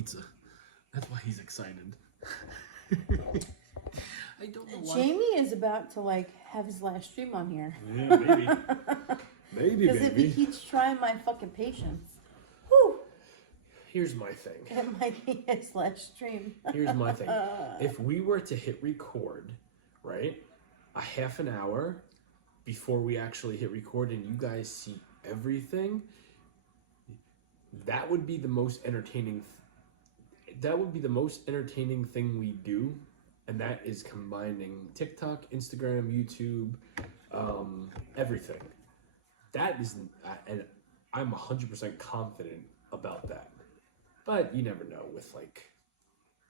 pizza. That's why he's excited. I don't know why. Jamie is about to like have his last stream on here. Yeah, maybe. Maybe, Because if he keeps trying my fucking patience, whew, Here's my thing. it might be his last stream. Here's my thing. If we were to hit record, right, a half an hour before we actually hit record and you guys see everything, that would be the most entertaining. That would be the most entertaining thing we do, and that is combining TikTok, Instagram, YouTube, everything. That is, and I'm 100% confident about that. But you never know. With like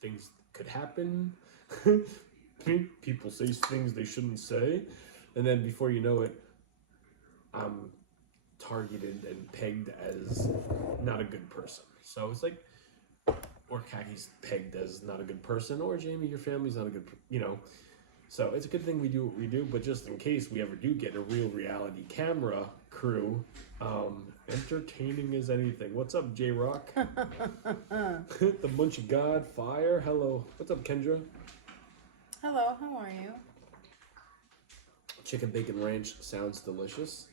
things could happen. People say things they shouldn't say, and then before you know it, I'm targeted and pegged as not a good person. So it's like, or Kaki's pegged as not a good person, or Jamie, your family's not a good, So it's a good thing we do what we do, but just in case we ever do get a real reality camera crew, entertaining as anything. What's up, J-Rock? The Bunch of God, Fire, hello. What's up, Kendra? Hello, how are you? Chicken bacon ranch sounds delicious.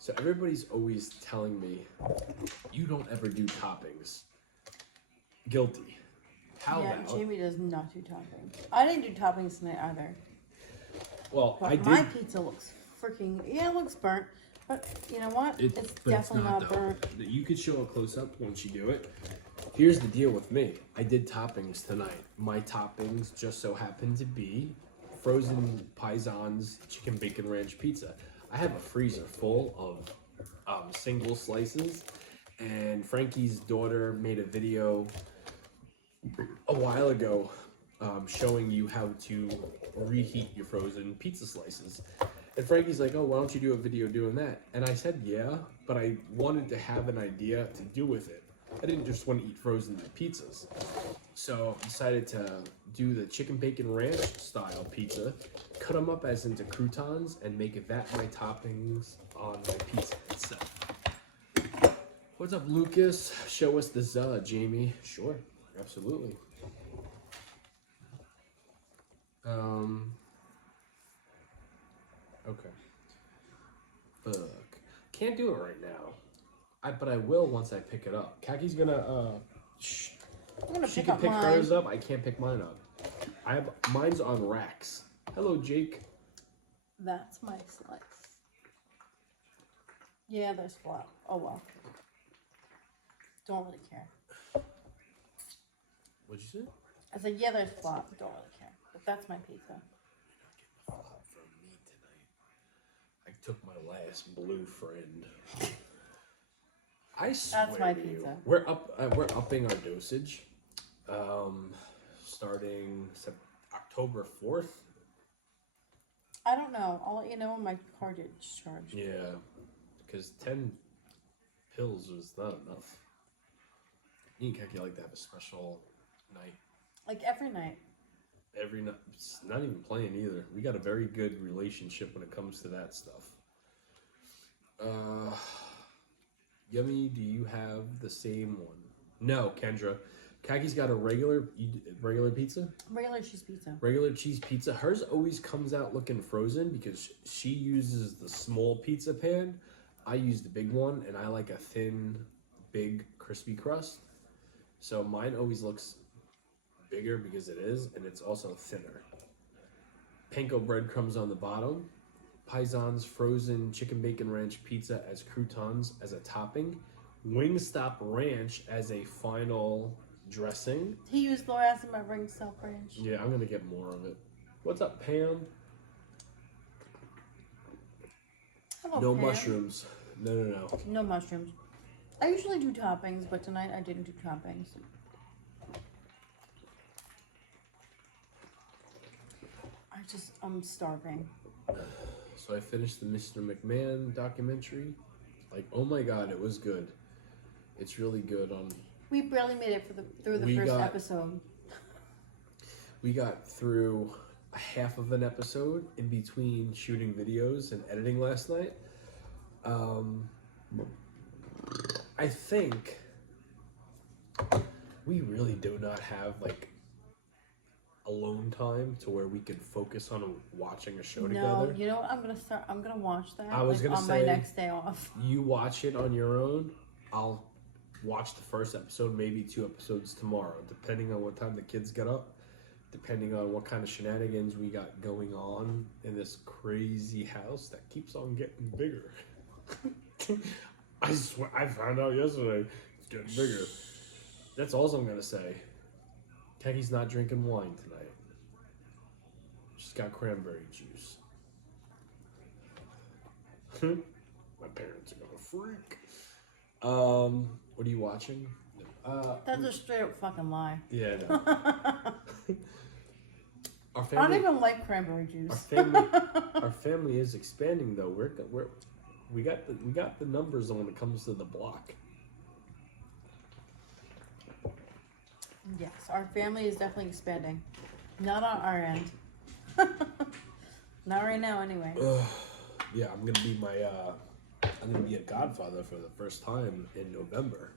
So everybody's always telling me, you don't ever do toppings. Guilty. How Yeah, about? Jamie does not do toppings. I didn't do toppings tonight either. Well, But I did. my pizza looks freaking, it looks burnt. But you know what? It's but definitely not though. burnt. You could show a close up once you do it. Here's the deal with me. I did toppings tonight. My toppings just so happen to be frozen Paisan's chicken bacon ranch pizza. I have a freezer full of single slices, and Frankie's daughter made a video a while ago showing you how to reheat your frozen pizza slices. And Frankie's like, oh, why don't you do a video doing that? And I said, yeah, but I wanted to have an idea to do with it. I didn't just want to eat frozen pizzas. So I decided to do the chicken bacon ranch style pizza, cut them up as into croutons, and make that my toppings on my pizza itself. What's up, Lucas? Show us the Jamie. Sure, absolutely. Okay. Fuck. Can't do it right now. But I will once I pick it up. Kaki's gonna I'm gonna she pick can up pick mine. hers up. I can't pick mine up. I have mine's on racks. Hello, Jake. That's my slice. Yeah, there's flat. Oh well. Don't really care. What'd you say? I said, yeah, there's flat. Don't really care. But that's my pizza. From me tonight. I took my last blue friend. I swear That's my to you, pizza. we're upping our dosage, starting October 4th. I don't know. I'll let you know when my car gets charged. Yeah, because 10 pills is not enough. Me and Keki like to have a special night. Like every night. Every night. It's not even playing either. We got a very good relationship when it comes to that stuff. Yummy, do you have the same one? No, Kendra. Kaki's got a regular pizza? Regular cheese pizza. Regular cheese pizza. Hers always comes out looking frozen because she uses the small pizza pan. I use the big one, and I like a thin, big, crispy crust. So mine always looks bigger because it is, and it's also thinner. Panko breadcrumbs on the bottom. Paisan's frozen chicken bacon ranch pizza as croutons as a topping. Wingstop ranch as a final dressing. He used the last of my Wingstop ranch. Yeah, I'm gonna get more of it. What's up, Pam? Hello, No Pam. mushrooms. No. No mushrooms. I usually do toppings, but tonight I didn't do toppings. I'm starving. So I finished the Mr. McMahon documentary. Like, oh my god, it was good. It's really good. We barely made it through the first episode. We got through a half of an episode in between shooting videos and editing last night. I think we really do not have like alone time to where we could focus on watching a show No, together. you know what? I'm gonna start. I'm gonna watch that. I was like, gonna on my say- next day off. You watch it on your own. I'll watch the first episode, maybe 2 episodes tomorrow, depending on what time the kids get up, depending on what kind of shenanigans we got going on in this crazy house that keeps on getting bigger. I swear, I found out yesterday it's getting bigger. That's all I'm gonna say. Kaki's not drinking wine tonight. She's got cranberry juice. My parents are gonna freak. What are you watching? That's a straight up fucking lie. Yeah, no. Our I don't family, even like cranberry juice. our family is expanding though. We got the numbers when it comes to the block. Yes, our family is definitely expanding. Not on our end. Not right now, anyway. Yeah, I'm gonna be a godfather for the first time in November.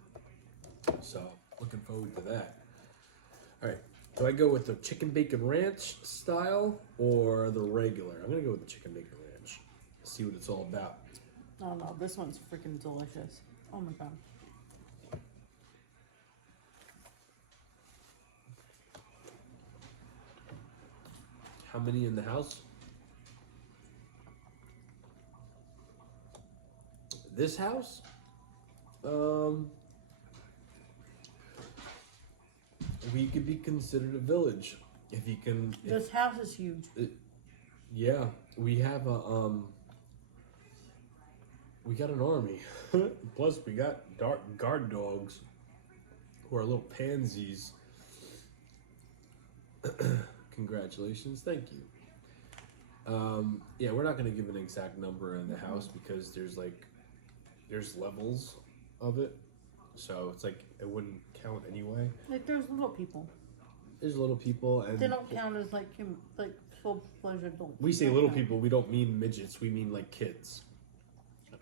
So looking forward to that. All right, do I go with the chicken bacon ranch style or the regular? I'm gonna go with the chicken bacon ranch. See what it's all about. Oh no, this one's freaking delicious. Oh my god. How many in the house? This house? We could be considered a village if you can. This house is huge. Yeah, we have we got an army. Plus, we got guard dogs who are little pansies. Congratulations, thank you. Yeah, we're not gonna give an exact number in the house because there's levels of it, so it's like it wouldn't count anyway. Like there's little people. There's little people, and They don't count as like full-fledged adults. we say little people. We don't mean midgets. We mean like kids.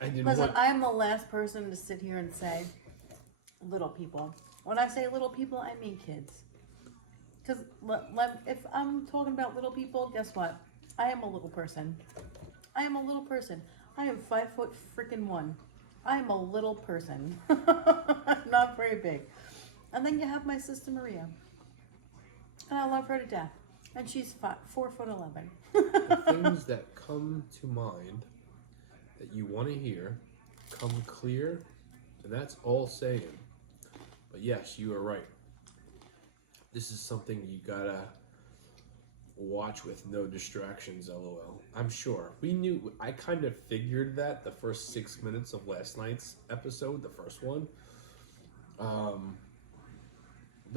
I didn't Listen, want. I am the last person to sit here and say little people. When I say little people, I mean kids. Because if I'm talking about little people, guess what? I am a little person. I am a little person. I am 5'1". I am a little person. I'm not very big. And then you have my sister Maria. And I love her to death. And she's 4'11". The things that come to mind that you want to hear come clear, and that's all saying. But yes, you are right. This is something you gotta watch with no distractions, lol. I'm sure. I kind of figured that the first 6 minutes of last night's episode, the first one. But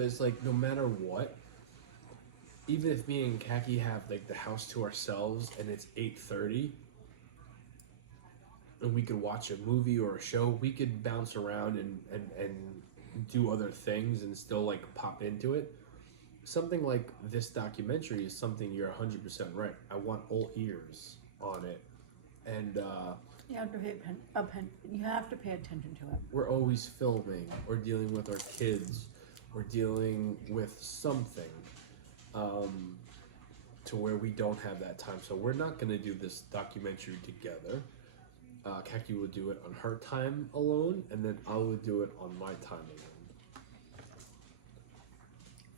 it's like, no matter what, even if me and Kaki have like the house to ourselves and it's 8:30, and we could watch a movie or a show, we could bounce around and do other things and still like pop into it. Something like this documentary is something you're 100% right. I want all ears on it, and You have to pay attention to it. we're always filming. We're dealing with our kids. We're dealing with something to where we don't have that time. So we're not going to do this documentary together. Kaki will do it on her time alone, and then I will do it on my time alone.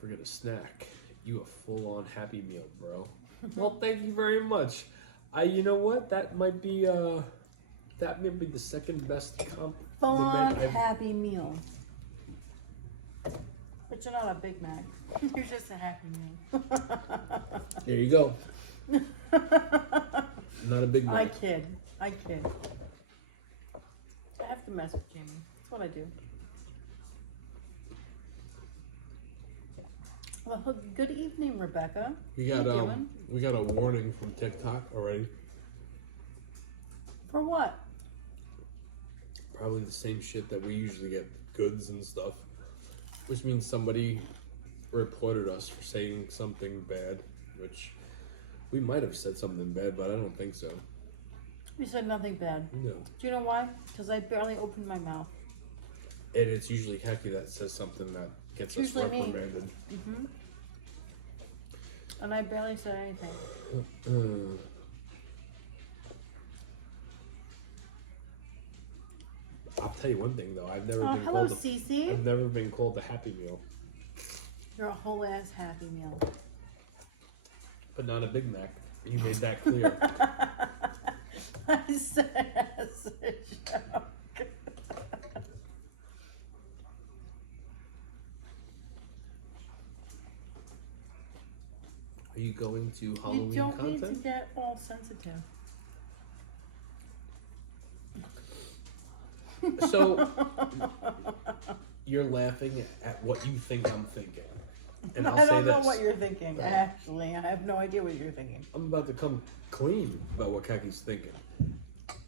Forget a snack. You a full-on Happy Meal, bro. Well, thank you very much. You know what? That might be the second best Full-on compliment I've... Happy Meal. But you're not a Big Mac. You're just a Happy Meal. There you go. Not a Big Mac. I kid. I have to mess with Jamie. That's what I do. Well, good evening, Rebecca. We How got you doing? we got a warning from TikTok already. For what? Probably the same shit that we usually get, goods and stuff. Which means somebody reported us for saying something bad, which we might have said something bad, but I don't think so. You said nothing bad. No. Do you know why? Because I barely opened my mouth. And it's usually Hecky that says something that gets us Usually me. reprimanded. Mm-hmm. And I barely said anything. I'll tell you one thing though. Hello, Cece. I've never been called a Happy Meal, You're a whole ass Happy Meal. but not a Big Mac. You made that clear. I said as a joke. Are you going to Halloween You don't content? need to get all sensitive. So you're laughing at what you think I'm thinking, and I'll I say don't know this: what you're thinking. Actually, I have no idea what you're thinking. I'm about to come clean about what Kaki's thinking.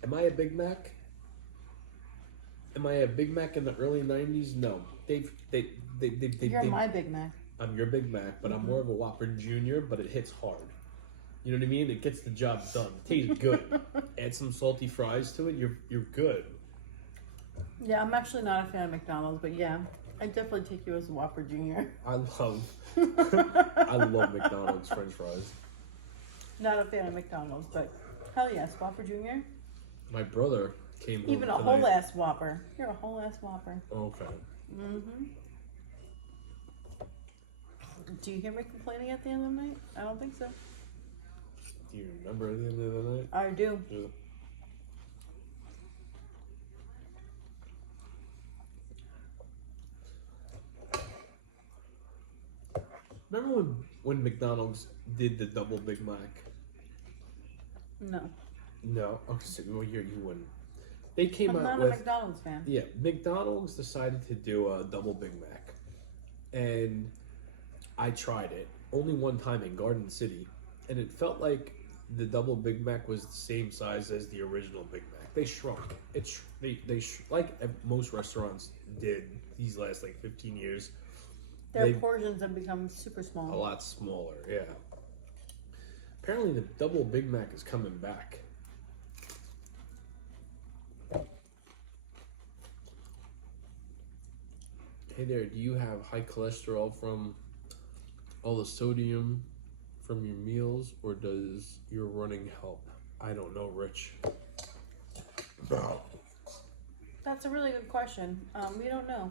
Am I a Big Mac? Am I a Big Mac in the early '90s? No. You're my Big Mac. I'm your Big Mac, but I'm more of a Whopper Junior. But it hits hard. You know what I mean? It gets the job done. It tastes good. Add some salty fries to it. You're good. Yeah, I'm actually not a fan of McDonald's, but yeah, I definitely take you as a Whopper Junior. I love McDonald's French fries. Not a fan of McDonald's, but hell yes, Whopper Junior. My brother came home Even a tonight. whole ass Whopper. You're a whole ass Whopper. Okay. Mm-hmm. Do you hear me complaining at the end of the night? I don't think so. Do you remember at the end of the night? I do. Yeah. Remember when McDonald's did the double Big Mac? No. No. Okay, so well, you wouldn't. They came I'm out not with a McDonald's fan. yeah. McDonald's decided to do a double Big Mac, and I tried it only one time in Garden City, and it felt like the double Big Mac was the same size as the original Big Mac. They shrunk. Like most restaurants did these last like 15 years. Their portions have become super small. A lot smaller, yeah. Apparently, the double Big Mac is coming back. Hey there, do you have high cholesterol from all the sodium from your meals, or does your running help? I don't know, Rich. That's a really good question. We don't know.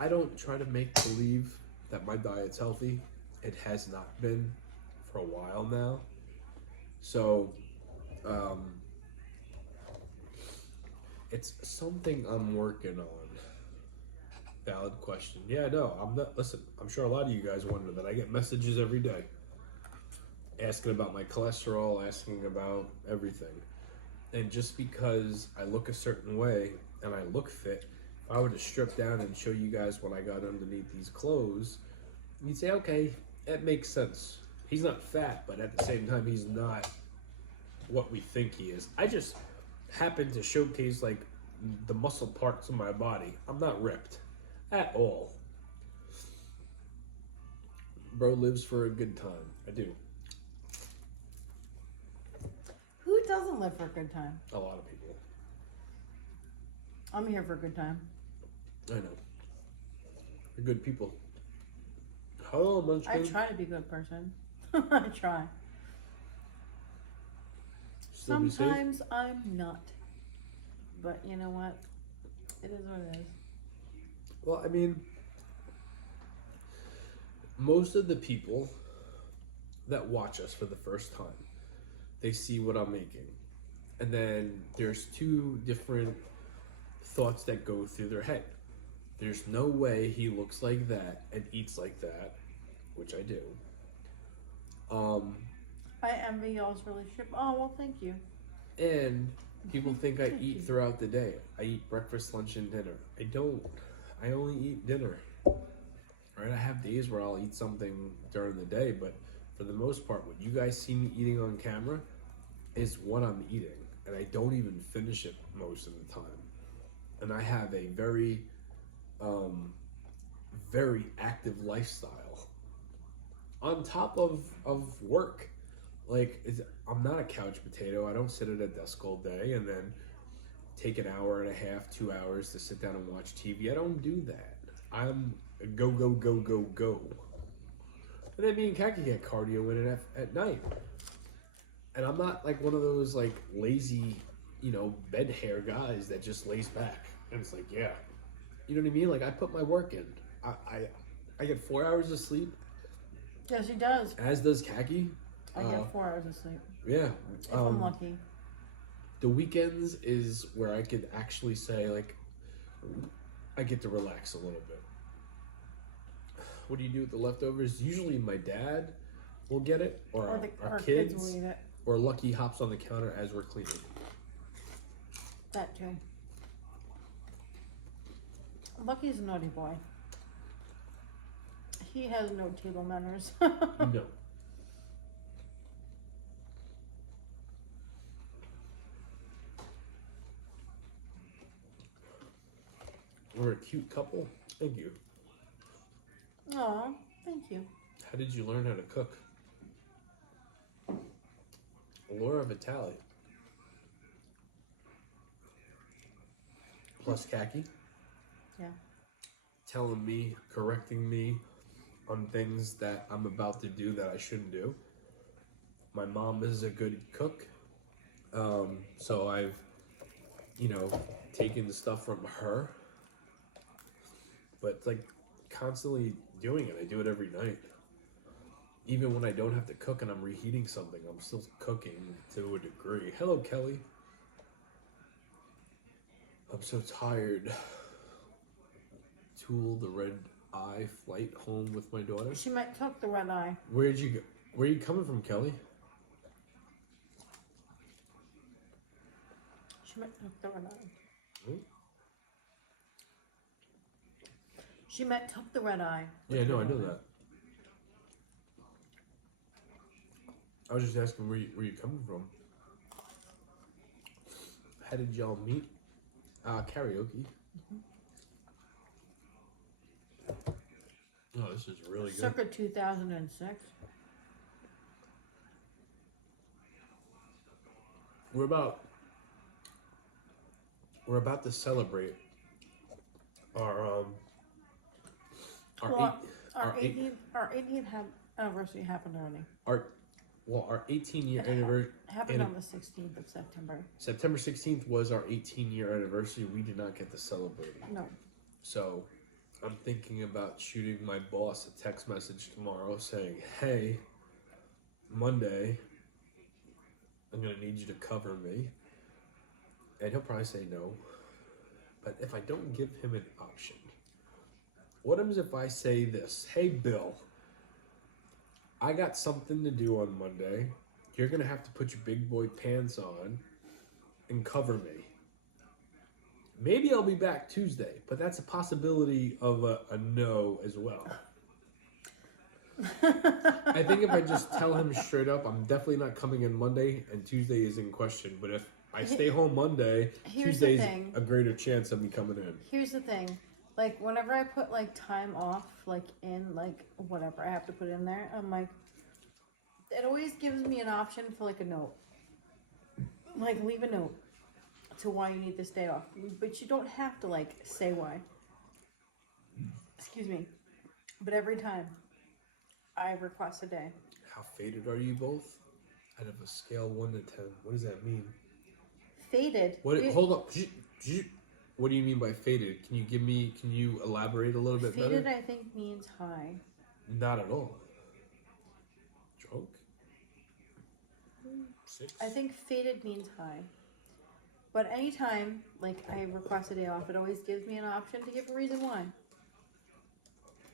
I don't try to make believe that my diet's healthy. It has not been for a while now. So, it's something I'm working on. Valid question. Yeah, no, I'm not. Listen, I'm sure a lot of you guys wonder that. I get messages every day asking about my cholesterol, asking about everything. And just because I look a certain way and I look fit, if I were to strip down and show you guys what I got underneath these clothes, you'd say, okay, that makes sense. He's not fat, but at the same time, he's not what we think he is. I just happen to showcase like the muscle parts of my body. I'm not ripped at all. Bro lives for a good time. I do. Who doesn't live for a good time? A lot of people. I'm here for a good time. I know. They're good people. Hello, Munchkin. I try to be a good person. I try. Still be safe? Sometimes I'm not. But you know what? It is what it is. Well, I mean, most of the people that watch us for the first time, they see what I'm making. And then there's two different thoughts that go through their head. There's no way he looks like that and eats like that, which I do. I envy y'all's relationship. Oh, well, thank you. And people think I Thank eat you. throughout the day. I eat breakfast, lunch, and dinner. I don't. I only eat dinner. Right? I have days where I'll eat something during the day, but for the most part, what you guys see me eating on camera is what I'm eating. And I don't even finish it most of the time. And I have a very, very active lifestyle. On top of work. Like, I'm not a couch potato. I don't sit at a desk all day and then take an hour and a half, 2 hours to sit down and watch TV. I don't do that. I'm a go, go, go, go, go. And then me and Kaki get cardio in it at night. And I'm not like one of those like lazy, bed hair guys that just lays back. And it's like, yeah. You know what I mean? Like, I put my work in. I get 4 hours of sleep. Yes, he does. As does Kaki. I get 4 hours of sleep. Yeah. If I'm lucky. The weekends is where I could actually say, like, I get to relax a little bit. What do you do with the leftovers? Usually my dad will get it, or our kids will eat it. Or Lucky hops on the counter as we're cleaning. That too. Lucky's a naughty boy. He has no table manners. No. We're a cute couple. Thank you. Aw, thank you. How did you learn how to cook? Laura Vitale. Plus Kaki. Yeah. Telling me, correcting me on things that I'm about to do that I shouldn't do. My mom is a good cook. So I've, taken the stuff from her. But like constantly doing it. I do it every night. Even when I don't have to cook and I'm reheating something, I'm still cooking to a degree. Hello, Kelly. I'm so tired. Tool the red eye flight home with my daughter. She might took the red eye. Where'd you go? Where are you coming from, Kelly? She might took the red eye. Hmm? She might took the red eye. Yeah, no, I know that. I was just asking where you coming from. How did y'all meet? Karaoke. Oh, this is really good. Circa 2006. We're about to celebrate our 18th anniversary happened already. Our 18-year anniversary Happened on the 16th of September. September 16th was our 18-year anniversary. We did not get to celebrate it. No. So I'm thinking about shooting my boss a text message tomorrow saying, hey, Monday, I'm going to need you to cover me. And he'll probably say no. But if I don't give him an option, what happens if I say this? Hey, Bill, I got something to do on Monday. You're going to have to put your big boy pants on and cover me. Maybe I'll be back Tuesday, but that's a possibility of a no as well. I think if I just tell him straight up, I'm definitely not coming in Monday, and Tuesday is in question. But if I stay home Monday, Tuesday's a greater chance of me coming in. Here's the thing. Like, whenever I put, like, time off, like, in, like, whatever I have to put in there, I'm like, it always gives me an option for, like, a note. Like, leave a note to why you need this day off. But you don't have to, like, say why. Excuse me. But every time I request a day. How faded are you both? Out of a scale 1 to 10, what does that mean? Faded? Hold up. What do you mean by faded? Can you elaborate a little bit better? Faded, I think, means high. Not at all. Drunk? 6? I think faded means high. But anytime, like, I request a day off, it always gives me an option to give a reason why.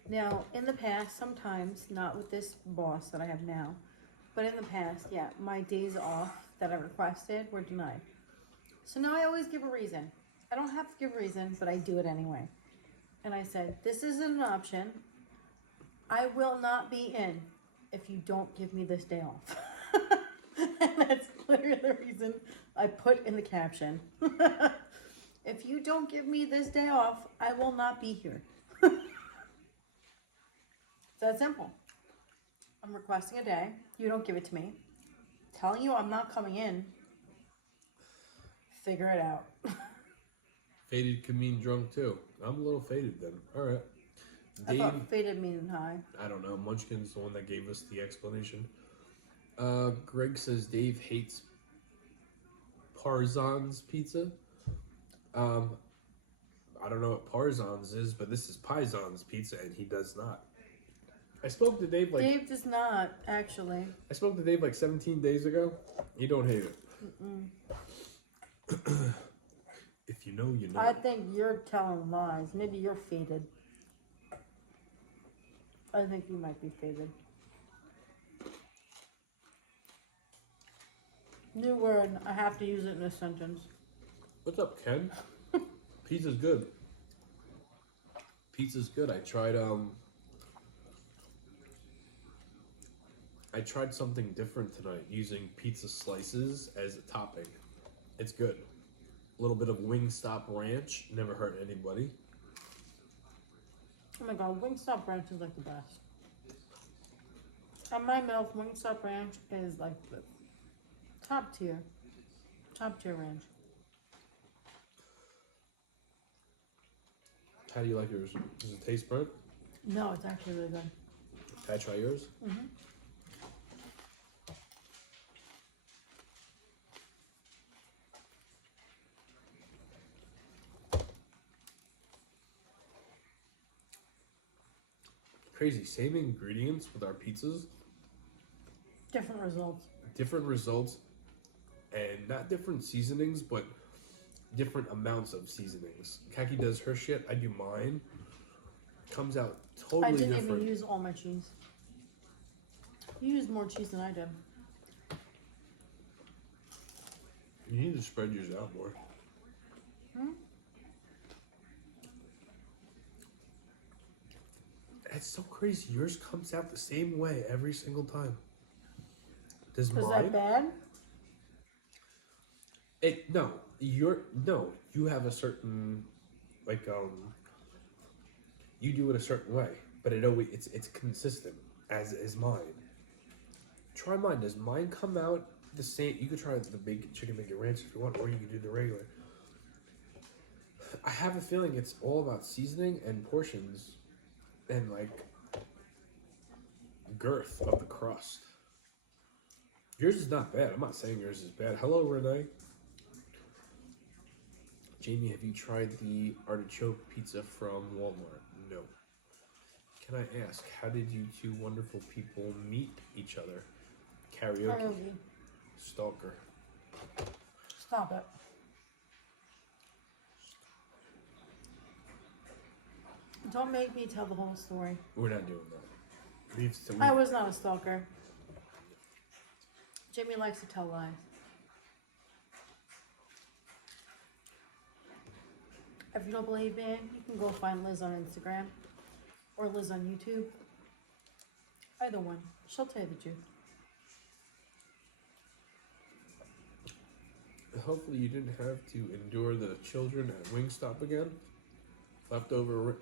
Now, in the past, sometimes, not with this boss that I have now, but in the past, yeah, my days off that I requested were denied. So now I always give a reason. I don't have to give a reason, but I do it anyway. And I said, this isn't an option. I will not be in if you don't give me this day off. And that's literally the reason I put in the caption. If you don't give me this day off, I will not be here. It's that simple. I'm requesting a day. You don't give it to me. telling you I'm not coming in. Figure it out. Faded can mean drunk too. I'm a little faded then. All right. I Dave, thought faded meaning high. I don't know. Munchkin's the one that gave us the explanation. Greg says Dave hates Parzan's pizza. I don't know what Parzan's is, but this is Paisan's pizza, and he does not. I spoke to Dave Dave does not, actually. I spoke to Dave like 17 days ago. You don't hate it. If you know, you know. I think you're telling lies. Maybe you're faded. I think you might be faded. New word. I have to use it in a sentence. What's up, Ken? Pizza's good. Pizza's good. I tried something different tonight using pizza slices as a topping. It's good. A little bit of Wingstop ranch. Never hurt anybody. Oh my god, Wingstop ranch is like the best. On my mouth, Wingstop ranch is like the top tier ranch. How do you like yours? Does it taste burnt? No, it's actually really good. Can I try yours? Mm-hmm. Crazy. Same ingredients with our pizzas. Different results. Different results. And not different seasonings, but different amounts of seasonings. Kaki does her shit. I do mine. Comes out totally I didn't different. even use all my cheese. You used more cheese than I did. You need to spread yours out more. It's so crazy. Yours comes out the same way every single time. Does Is mine? that bad? You have a certain you do it a certain way, but it's consistent as is mine. Try mine. Does mine come out the same? You could try the chicken bacon ranch if you want, or you could do the regular. I have a feeling it's all about seasoning and portions and girth of the crust. Yours is not bad. I'm not saying yours is bad. Hello, Renee. Jamie, have you tried the artichoke pizza from Walmart? No. Can I ask, how did you two wonderful people meet each other? Karaoke. Stalker. Stop it. Don't make me tell the whole story. We're not doing that. I was not a stalker. Jamie likes to tell lies. If you don't believe me, you can go find Liz on Instagram or Liz on YouTube. Either one. She'll tell you the truth. Hopefully you didn't have to endure the children at Wingstop again. Leftover.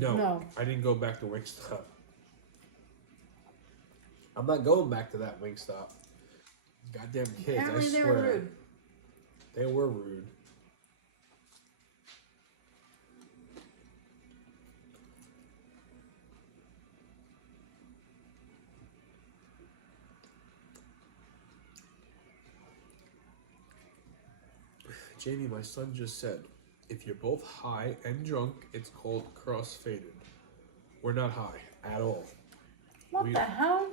No, I didn't go back to Wingstop. I'm not going back to that Wingstop. Goddamn kids, Apparently I swear. they were rude. They were rude. Jamie, my son just said, if you're both high and drunk, it's called cross-faded. We're not high at all. What the hell?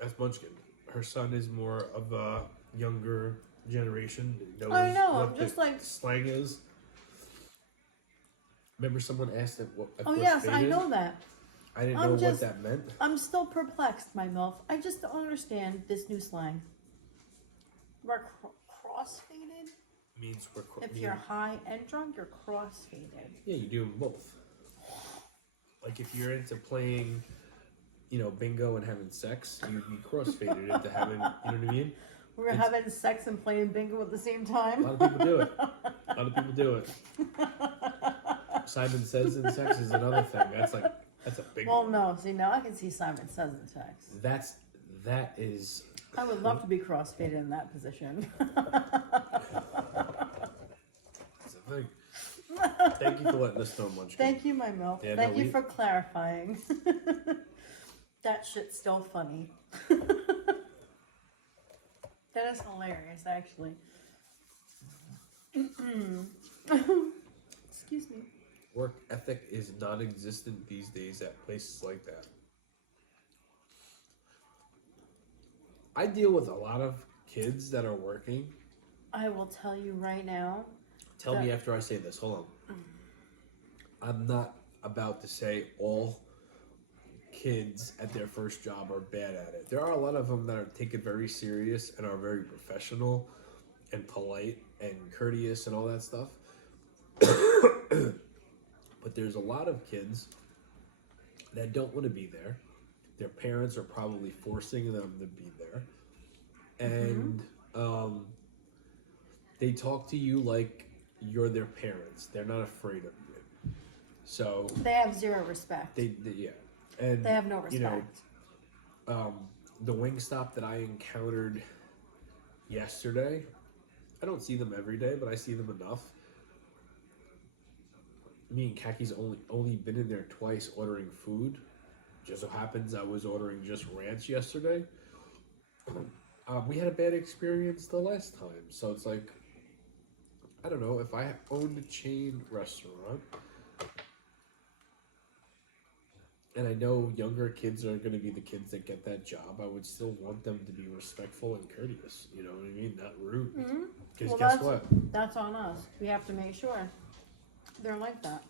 That's Munchkin. Her son is more of a younger generation. Knows I know, what I'm just the like... slang is. Remember someone asked it what Oh yes, I know that. I didn't know what that meant. I'm still perplexed, my MILF. I just don't understand this new slang. We're cross-faded? Means we're If you're high and drunk, you're cross-faded. Yeah, you do them both. Like if you're into playing, bingo and having sex, you'd be cross-faded into having, you know what I mean? We're having sex and playing bingo at the same time. A lot of people do it. A lot of people do it. Simon Says in sex is another thing. That's a big Well, one. no. See, now I can see Simon Says in sex. That is I would love to be crossfaded in that position. That's the thing. Thank you for letting us know, Munchkin. Thank you, my milk. Yeah, Thank you for clarifying. That shit's still funny. That is hilarious, actually. Excuse me. Work ethic is non-existent these days at places like that. I deal with a lot of kids that are working. I will tell you right now. Tell me after I say this. Hold on. I'm not about to say all kids at their first job are bad at it. There are a lot of them that are taken very serious and are very professional and polite and courteous and all that stuff. But there's a lot of kids that don't want to be there. Their parents are probably forcing them to be there. And they talk to you like you're their parents. They're not afraid of you. So they have zero respect. Yeah. And they have no respect. You know, the Wingstop that I encountered yesterday, I don't see them every day, but I see them enough. Me and Kaki's only been in there twice ordering food. Just so happens I was ordering just ranch yesterday. We had a bad experience the last time. So it's like, I don't know, if I owned a chain restaurant, and I know younger kids are going to be the kids that get that job, I would still want them to be respectful and courteous. You know what I mean? Not rude. Because guess what? That's on us. We have to make sure they're like that.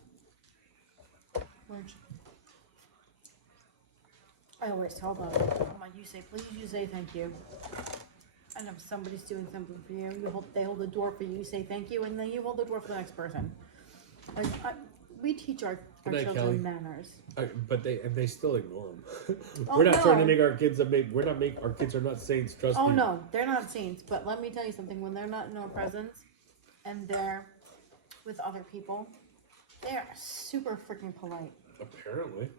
Which I always tell them, I'm like, please you say thank you. And if somebody's doing something for you, they hold the door for you, you say thank you, and then you hold the door for the next person. Like, we teach our children Kelly. manners. But they still ignore them. Oh, We're not trying to make our kids our kids are not saints. Trust me. Oh no, they're not saints. But let me tell you something. When they're not in our presence, and they're with other people, they are super freaking polite. Apparently.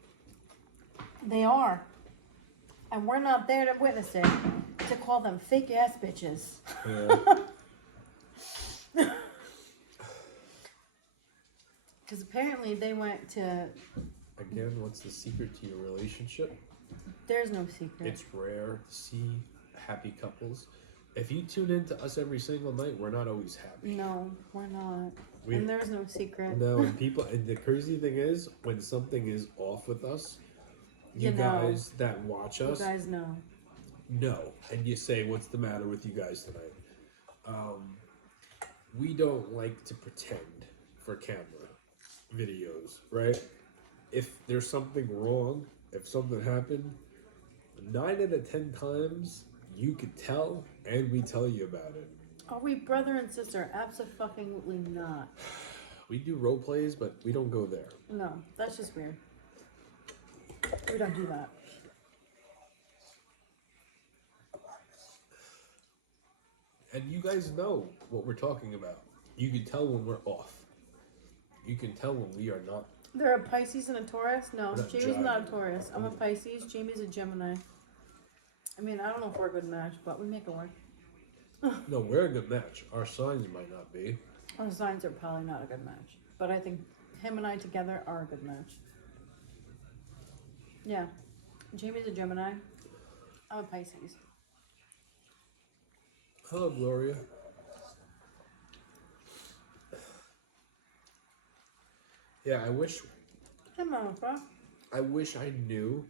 They are. And we're not there to witness it. To call them fake ass bitches. Yeah. Because apparently they went to... Again, what's the secret to your relationship? There's no secret. It's rare to see happy couples. If you tune in to us every single night, we're not always happy. No, we're not. And there's no secret. No, and the crazy thing is, when something is off with us, you guys that watch us... You guys know. And you say, what's the matter with you guys tonight? We don't like to pretend for camera videos, right? If there's something wrong, if something happened, 9 out of 10 times you could tell, and we tell you about it. Are we brother and sister? Absolutely not. We do role plays, but we don't go there. No, that's just weird. We don't do that. And you guys know what we're talking about. You can tell when we're off. You can tell when we are not. There are Pisces and a Taurus? No, Jamie's jiving. not a Taurus. I'm a Pisces. Jamie's a Gemini. I mean, I don't know if we're a good match, but we make it work. No, we're a good match. Our signs might not be. Our signs are probably not a good match. But I think him and I together are a good match. Yeah. Jamie's a Gemini. I'm a Pisces. Hello, Gloria. Yeah, I wish I knew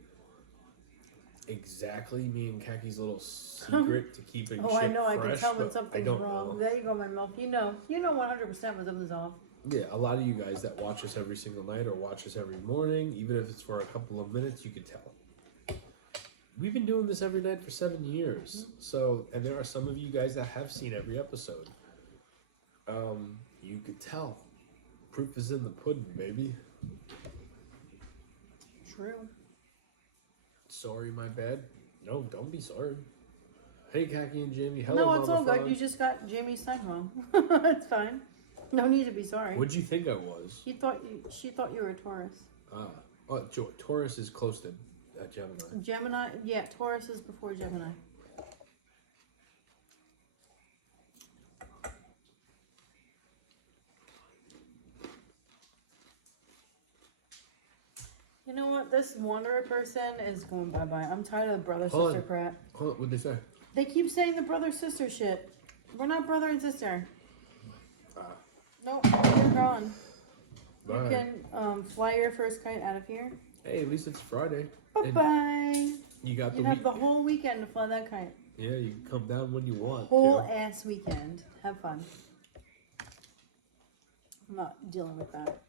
exactly me and Kaki's little secret to keeping shit I know, fresh, I can tell when but something's wrong. know. There you go, my milk. You know 100% when something's off. Yeah, a lot of you guys that watch us every single night or watch us every morning, even if it's for a couple of minutes, you could tell. We've been doing this every night for 7 years. So, and there are some of you guys that have seen every episode. You could tell. Proof is in the pudding, baby. True. Sorry, my bad. No, don't be sorry. Hey, Kaki and Jamie. Hello, No, it's Mama all good. Frog. You just got Jamie's sign wrong. It's fine. No need to be sorry. What'd you think I was? She thought you were a Taurus. Taurus is close to Gemini. Gemini, yeah, Taurus is before Gemini. You know what? This wanderer person is going bye-bye. I'm tired of the brother Hold sister on. crap. What'd they say? They keep saying the brother sister shit. We're not brother and sister. No, you're gone. You Bye. can fly your first kite out of here. Hey, at least it's Friday. Bye-bye. You got the You have the whole weekend to fly that kite. Yeah, you can come down when you want. Whole ass weekend. Have fun. I'm not dealing with that.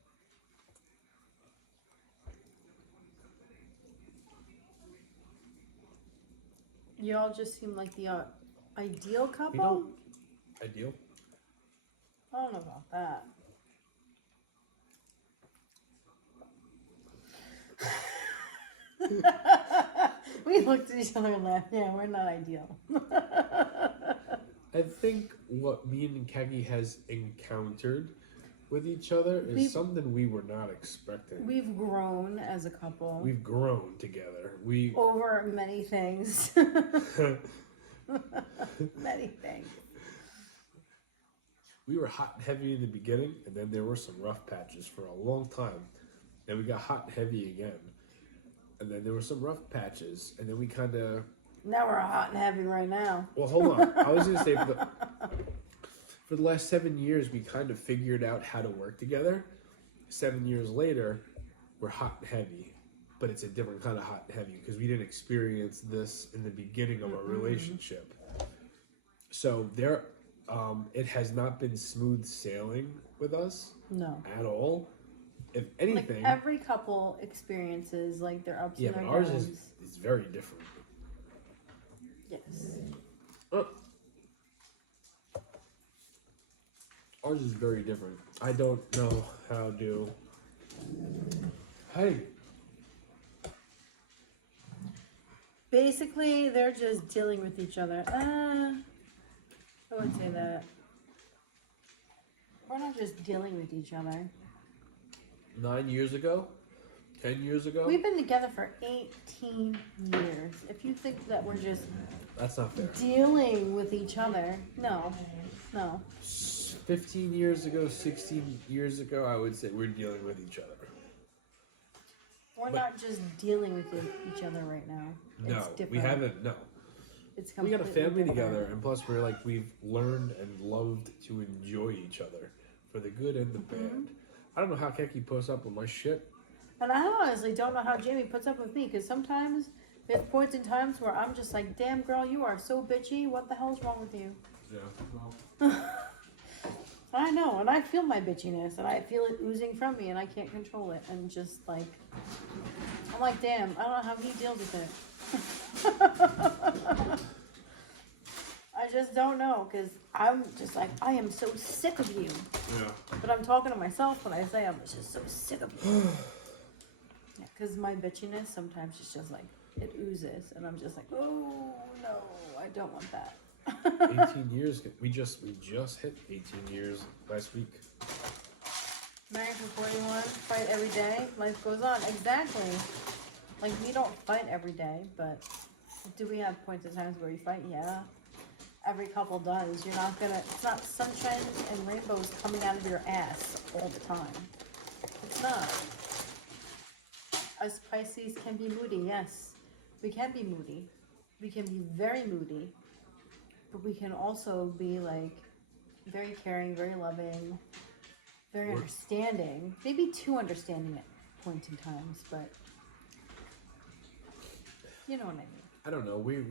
Y'all just seem like the ideal couple. You know, ideal. I don't know about that. We looked at each other and laughed. Yeah, we're not ideal. I think what me and Kagi has encountered with each other is something we were not expecting. We've grown as a couple. We've grown together. Over many things. Many things. We were hot and heavy in the beginning, and then there were some rough patches for a long time. Then we got hot and heavy again. And then there were some rough patches, and then we kind of... Now we're hot and heavy right now. Well, hold on. I was going to say, for the last 7 years, we kind of figured out how to work together. 7 years later, we're hot and heavy. But it's a different kind of hot and heavy, because we didn't experience this in the beginning of our relationship. So it has not been smooth sailing with us. No. At all. If anything... Like every couple experiences, like, their ups and their ours downs. is very different. Yes. Ours is very different. I don't know how to... Hey. Basically, they're just dealing with each other. I wouldn't say that. We're not just dealing with each other. 9 years ago? 10 years ago? We've been together for 18 years. If you think that we're just... That's not fair. Dealing with each other. No. 15 years ago, 16 years ago, I would say we're dealing with each other. We're not just dealing with each other right now. No, it's different. we haven't, no. It's we got a completely family different. together, and plus we've learned and loved to enjoy each other for the good and the bad. I don't know how Keki puts up with my shit. And I honestly don't know how Jamie puts up with me, because sometimes there's points in times where I'm just like, damn girl, you are so bitchy. What the hell's wrong with you? Yeah, well. I know, and I feel my bitchiness, and I feel it oozing from me, and I can't control it. And just like, I'm like, damn, I don't know how he deals with it. I just don't know, because I'm just like, I am so sick of you. Yeah. But I'm talking to myself when I say I'm just so sick of you. Yeah, because my bitchiness sometimes it's just like, it oozes, and I'm just like, oh no, I don't want that. 18 years. We just hit 18 years last week. Married for 41, fight every day, life goes on. Exactly. Like, we don't fight every day, but do we have points in times where we fight? Yeah. Every couple does. You're not gonna, it's not sunshine and rainbows coming out of your ass all the time. It's not. Us Pisces can be moody, yes. We can be moody. We can be very moody. But we can also be like very caring, very loving, very understanding. Maybe too understanding at points in times, but you know what I mean. I don't know. We're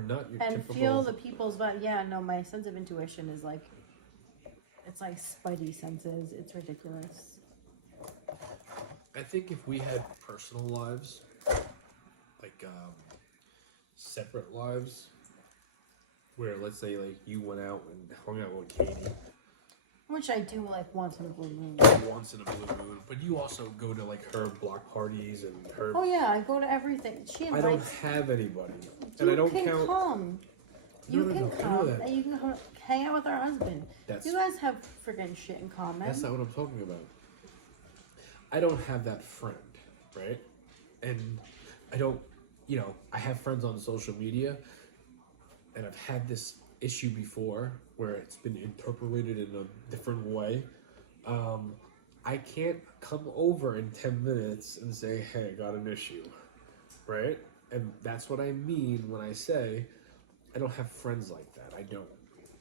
not your And typical... feel the people's vibe. Yeah, no, my sense of intuition is like, it's like spidey senses. It's ridiculous. I think if we had personal lives, like separate lives, where let's say like you went out and hung out with Katie. Which I do like once in a blue moon. Once in a blue moon, but you also go to like her block parties and her... Oh yeah, I go to everything. She invites... I don't have anybody. You and I don't can count... come. You No, can I know come, that. and you can hang out with our husband. You guys have freaking shit in common. That's not what I'm talking about. I don't have that friend, right? And I don't, I have friends on social media, and I've had this issue before where it's been interpreted in a different way. I can't come over in 10 minutes and say, hey, I got an issue, right? And that's what I mean when I say I don't have friends like that. I don't.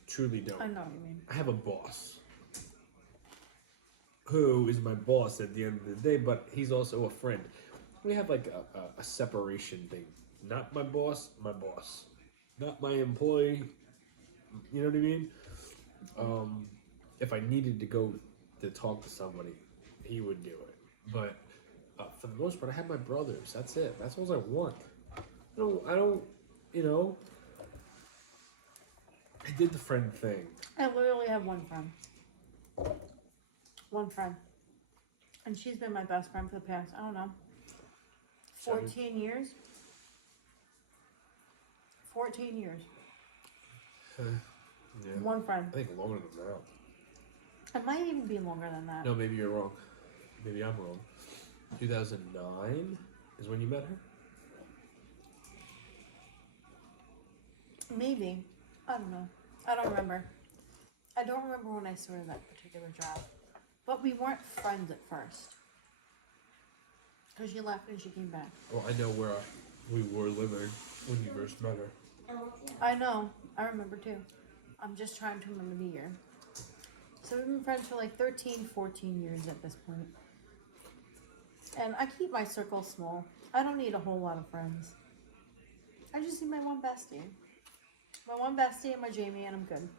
Truly don't. I know what you mean. I have a boss who is my boss at the end of the day, but he's also a friend. We have like a separation thing. Not my boss, my boss. Not my employee, you know what I mean? If I needed to go to talk to somebody, he would do it. But for the most part, I have my brothers. That's it. That's all I want. I don't, you know. I did the friend thing. I literally have one friend. One friend. And she's been my best friend for the past, I don't know, 14 years. 14 years. Yeah. One friend. I think longer than that. It might even be longer than that. No, maybe you're wrong. Maybe I'm wrong. 2009 is when you met her? Maybe. I don't know. I don't remember. I don't remember when I started that particular job. But we weren't friends at first. Because she left and she came back. Well, I know where we were living when you first met her. I know. I remember too. I'm just trying to remember the year. So we've been friends for like 13, 14 years at this point. And I keep my circle small. I don't need a whole lot of friends. I just need my one bestie. My one bestie and my Jamie, and I'm good.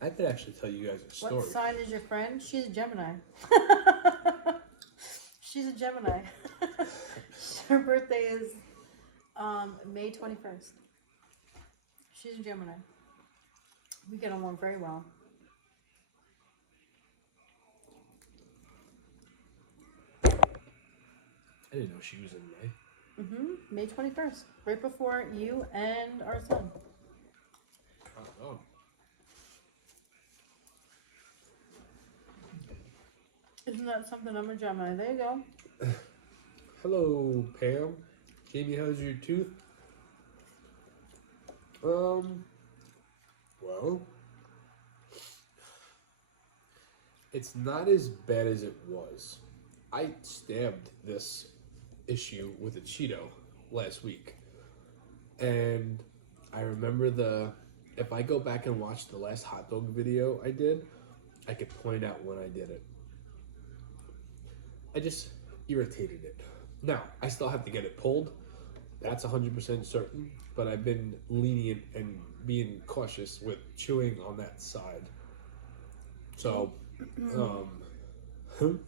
I could actually tell you guys a story. What sign is your friend? She's a Gemini. She's a Gemini. Her birthday is May 21st. She's a Gemini. We get along very well. I didn't know she was in May. May 21st. Right before you and our son. Oh. Isn't that something? I'm a Gemini. There you go. Hello, Pam. Jamie, how's your tooth? Well, it's not as bad as it was. I stabbed this issue with a Cheeto last week. And I remember if I go back and watch the last hot dog video I did, I could point out when I did it. I just irritated it. Now, I still have to get it pulled. That's 100% certain. But I've been lenient and being cautious with chewing on that side. So,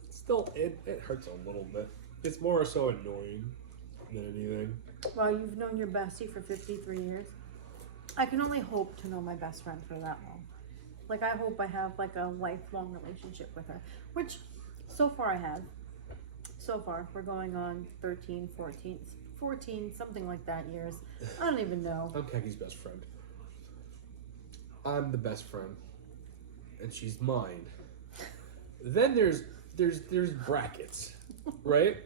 still, it hurts a little bit. It's more so annoying than anything. Well, you've known your bestie for 53 years. I can only hope to know my best friend for that long. Like, I hope I have, like, a lifelong relationship with her. Which, so far I have. So far, we're going on 13, 14, something like that years. I don't even know. I'm Keki's best friend. I'm the best friend. And she's mine. Then there's brackets, right?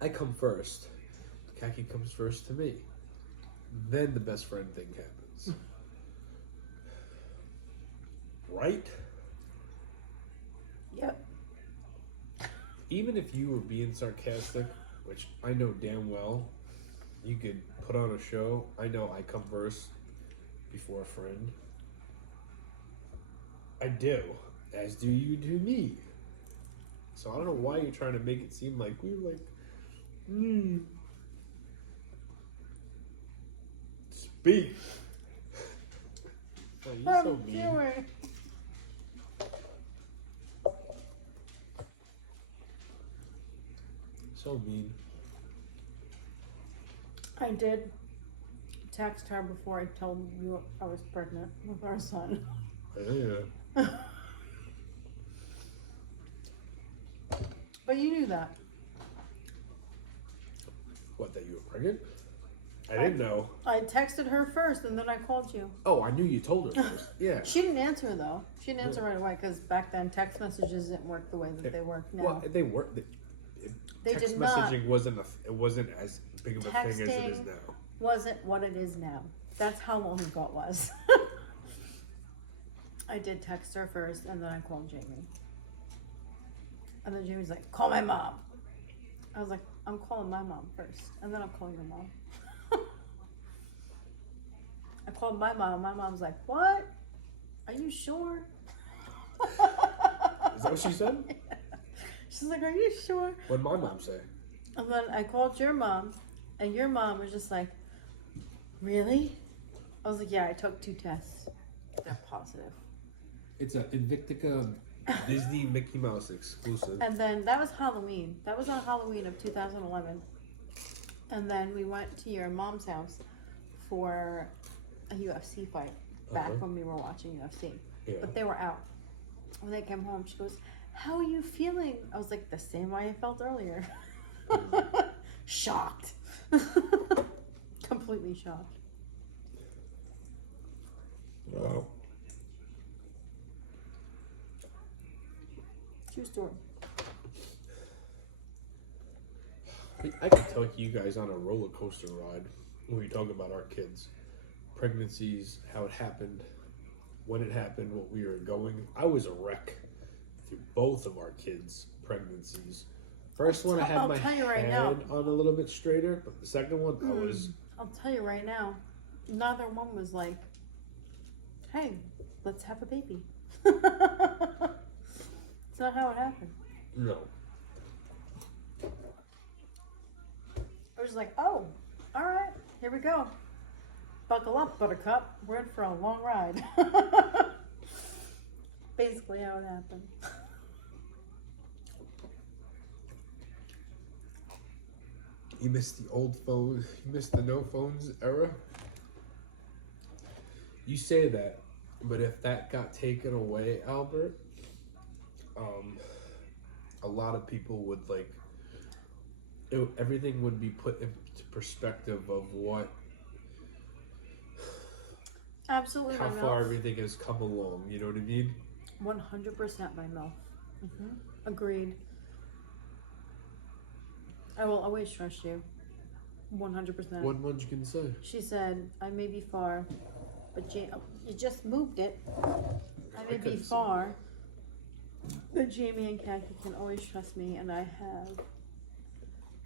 I come first. Kaki comes first to me. Then the best friend thing happens. Right? Yep. Even if you were being sarcastic, which I know damn well, you could put on a show. I know I come first before a friend. I do, as do you to me. So I don't know why you're trying to make it seem like we were like, Speak. Oh, you're so mean. Doing. So mean. I did text her before I told you I was pregnant with our son. Yeah. But you knew that. What, that you were pregnant? I didn't know. I texted her first and then I called you. Oh, I knew you told her first. Yeah. She didn't answer though. She didn't answer right away because back then text messages didn't work the way that they work now. Well, they work. They text did not. messaging wasn't as big of a thing as it is now. Wasn't what it is now. That's how long ago it was. I did text her first, and then I called Jamie. And then Jamie's like, call my mom. I was like, I'm calling my mom first, and then I'm calling your mom. I called my mom. My mom's like, what? Are you sure? Is that what she said? Yeah. She's like, are you sure? What'd my mom say? And then I called your mom, and your mom was just like, really? I was like, yeah, I took 2 tests. They're positive. It's a Invictica Disney Mickey Mouse exclusive. And then that was Halloween. That was on Halloween of 2011. And then we went to your mom's house for a UFC fight back when we were watching UFC. Yeah. But they were out. When they came home, she goes, how are you feeling? I was like, the same way I felt earlier. Shocked. Completely shocked. Wow. True story. I could take you guys on a roller coaster ride when we talk about our kids. Pregnancies, how it happened, when it happened, what we were going. I was a wreck through both of our kids' pregnancies. First one, I had my head on a little bit straighter, but the second one, I was... I'll tell you right now, neither one was like, hey, let's have a baby. It's not how it happened. No. I was like, oh, all right, here we go. Buckle up, buttercup. We're in for a long ride. Basically how it happened. You missed the old phone, you missed the no phones era. You say that, but if that got taken away, Albert, a lot of people would everything would be put into perspective of what, Absolutely, how far everything has come along. You know what I mean? 100% my milk. Agreed. I will always trust you. 100%. What much you can say? She said, I may be far, but you just moved it. I may be far, but Jamie and Kathy can always trust me, and I have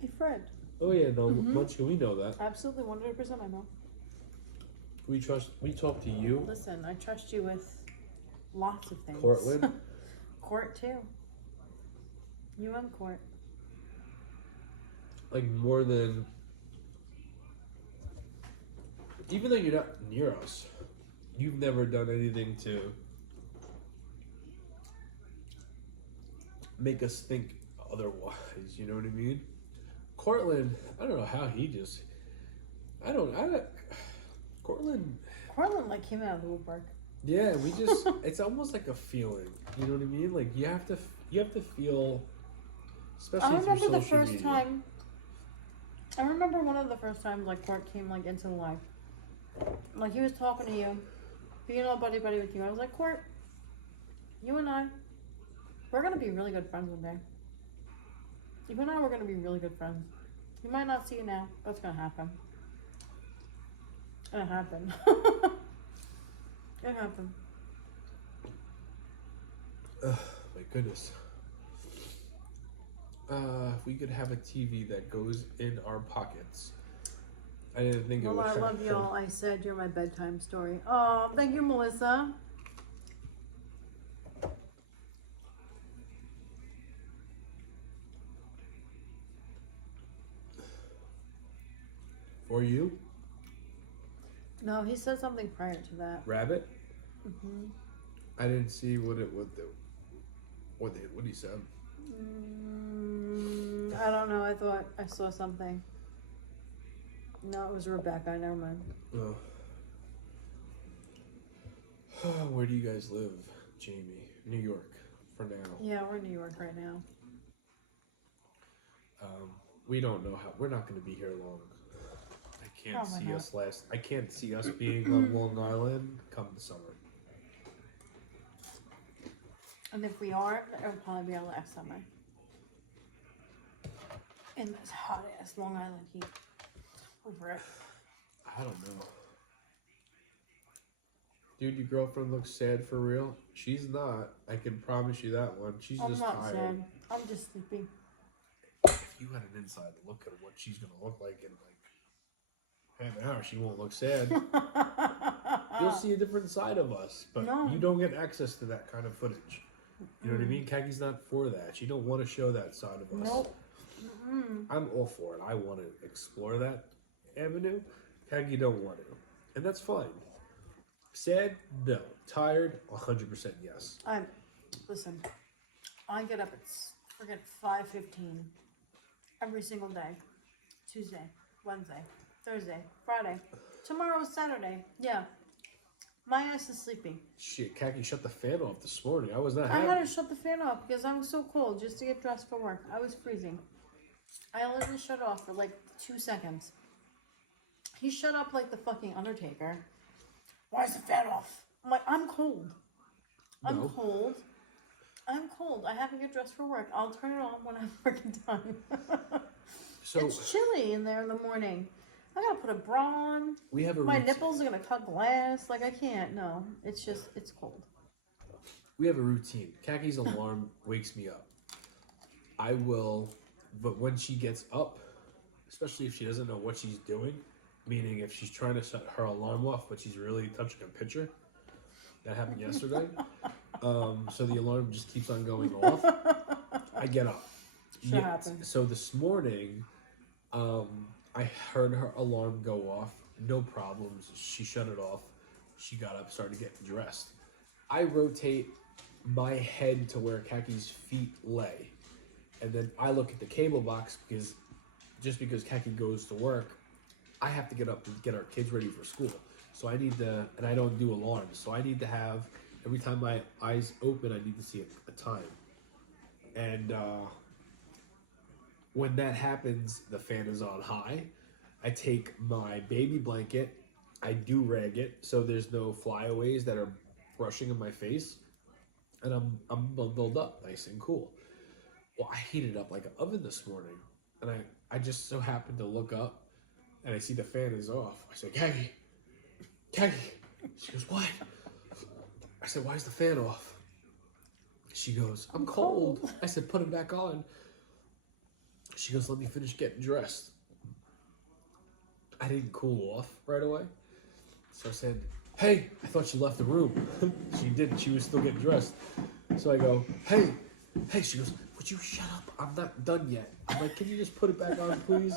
a friend. Oh yeah, no, much can we know that? Absolutely, 100% I know. We talk to you. Listen, I trust you with lots of things. Cortland? Court too. You and Court. Like more than, even though you're not near us, you've never done anything to make us think otherwise. You know what I mean? Cortland, I don't know how he just, Cortland like came out of the woodwork. Yeah, we just, it's almost like a feeling. You know what I mean? Like you have to feel, especially through social media. I remember one of the first times like Court came like into the live. Like he was talking to you, being all buddy with you. I was like, Court, you and I, we're gonna be really good friends one day. You and I were gonna be really good friends. You might not see it now, but it's gonna happen. It happened. It happened. My goodness. If we could have a TV that goes in our pockets. I didn't think it would happen. I love y'all. I said you're my bedtime story. Oh, thank you, Melissa. For you? No, he said something prior to that. Rabbit? I didn't see what he said. I don't know. I thought I saw something. No, it was Rebecca. Never mind. Oh. Where do you guys live, Jamie? New York, for now. Yeah, we're in New York right now. We don't know how. We're not going to be here long. I can't see us being on Long Island come the summer. And if we are, it'll probably be our last summer. In this hot ass Long Island heat. Over it. I don't know. Dude, your girlfriend looks sad for real. She's not. I can promise you that one. She's I'm just not tired. sad. I'm just sleepy. If you had an inside look at what she's gonna look like in like half an hour, she won't look sad. You'll see a different side of us, but No. you don't get access to that kind of footage. You know what I mean? Kaki's not for that. She don't want to show that side of us. Nope. I'm all for it. I want to explore that avenue. Kagi don't want to, and that's fine. Sad? No. Tired? 100% yes. Listen. I get up at friggin' 5:15 every single day. Tuesday, Wednesday, Thursday, Friday. Tomorrow's Saturday. Yeah. My ass is sleepy. Shit, Kaki shut the fan off this morning. I was not I happy. had to shut the fan off because I was so cold just to get dressed for work. I was freezing. I literally shut off for like 2 seconds. He shut up like the fucking Undertaker. Why is the fan off? I'm like, I'm cold. I'm No. cold. I'm cold. I have to get dressed for work. I'll turn it on when I'm working done. So It's chilly in there in the morning. I gotta put a bra on. we have a My routine. nipples are gonna cut glass. Like, I can't. No. It's just, it's cold. We have a routine. Kaki's alarm wakes me up. I will, but when she gets up, especially if she doesn't know what she's doing, meaning if she's trying to set her alarm off, but she's really touching a picture. That happened yesterday. So the alarm just keeps on going off. I get up. Shit happens. So this morning, I heard her alarm go off. No problems. She shut it off. She got up, started getting dressed. I rotate my head to where Kaki's feet lay. And then I look at the cable box because Kaki goes to work, I have to get up to get our kids ready for school. So I need to, and I don't do alarms. So I need to have, every time my eyes open, I need to see a time. And when that happens, the fan is on high. I take my baby blanket, I do rag it so there's no flyaways that are brushing in my face, and I'm bundled up nice and cool. Well, I heated up like an oven this morning, and I just so happened to look up, and I see the fan is off. I said, Kagi. She goes, what? I said, why is the fan off? She goes, I'm cold. I said, put it back on. She goes, let me finish getting dressed. I didn't cool off right away. So I said, hey, I thought you left the room. She didn't. She was still getting dressed. So I go, hey. She goes, would you shut up? I'm not done yet. I'm like, can you just put it back on, please?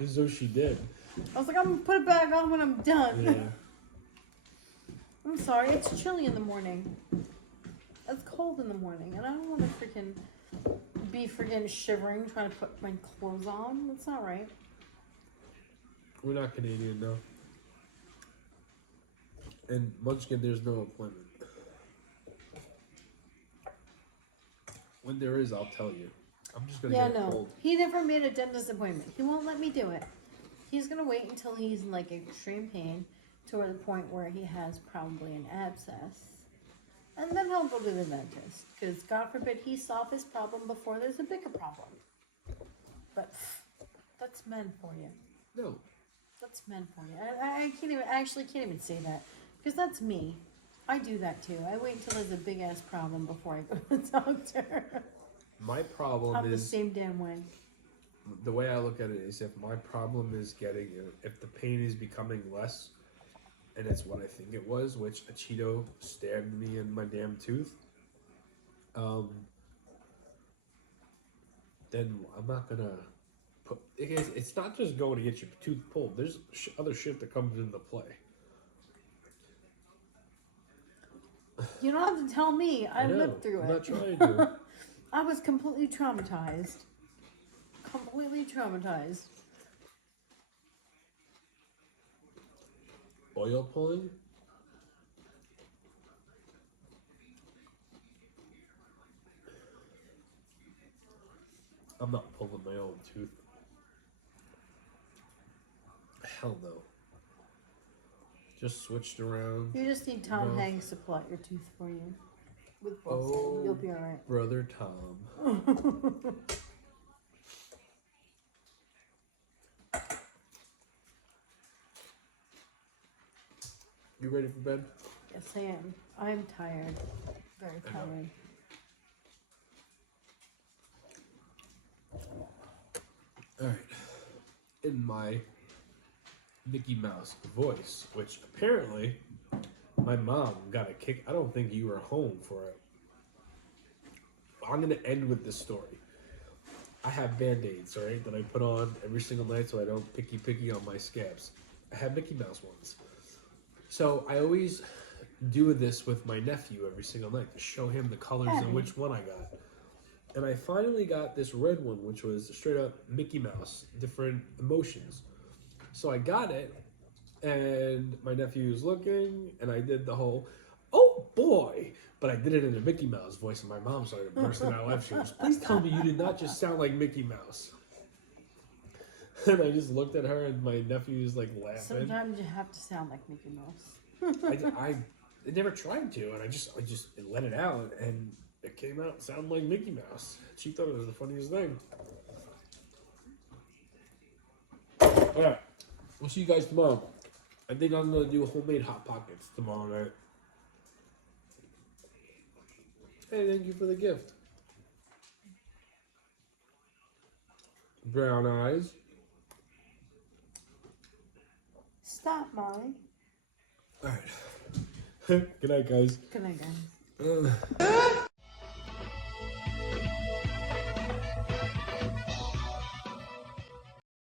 As though she did. I was like, I'm gonna put it back on when I'm done. Yeah. I'm sorry, it's chilly in the morning. It's cold in the morning, and I don't want to be shivering trying to put my clothes on. That's not right. We're not Canadian, no. And Munchkin, there's no appointment. When there is, I'll tell you. I'm just gonna get cold. He never made a dentist appointment. He won't let me do it. He's gonna wait until he's in like extreme pain to the point where he has probably an abscess. And then he'll go to the dentist. Because God forbid he solve his problem before there's a bigger problem. But that's men for you. No. That's men for you. I can't even say that. Because that's me. I do that too. I wait until there's a big ass problem before I go to the doctor. My problem I'm the is, same damn way. the way I look at it is, if my problem is if the pain is becoming less, and it's what I think it was, which a Cheeto stabbed me in my damn tooth, then I'm not gonna put, it's not just going to get your tooth pulled. There's other shit that comes into play. You don't have to tell me. I lived through it. I'm not trying to. I was completely traumatized. Completely traumatized. Oil pulling? I'm not pulling my own tooth. Hell no. Just switched around. You just need Tom No. Hanks to pull out your tooth for you. With Oh, Wilson. You'll be alright. Brother Tom. You ready for bed? Yes, I am. I'm tired. Very tired. All right. In my Mickey Mouse voice, which apparently my mom got a kick. I don't think you were home for it. I'm going to end with this story. I have Band-Aids, right, that I put on every single night so I don't picky on my scabs. I have Mickey Mouse ones. So I always do this with my nephew every single night to show him the colors and which one I got. And I finally got this red one, which was straight up Mickey Mouse, different emotions. So I got it, and my nephew was looking, and I did the whole, oh boy, but I did it in a Mickey Mouse voice, and my mom started bursting out laughing. She goes, please tell me you did not just sound like Mickey Mouse. And I just looked at her, and my nephew was like laughing. Sometimes you have to sound like Mickey Mouse. I never tried to, and I just let it out, and it came out sounding like Mickey Mouse. She thought it was the funniest thing. All right, we'll see you guys tomorrow. I think I'm gonna do homemade Hot Pockets tomorrow night. Hey, thank you for the gift. Brown eyes. Stop, Molly. All right. Good night, guys. Good night, guys.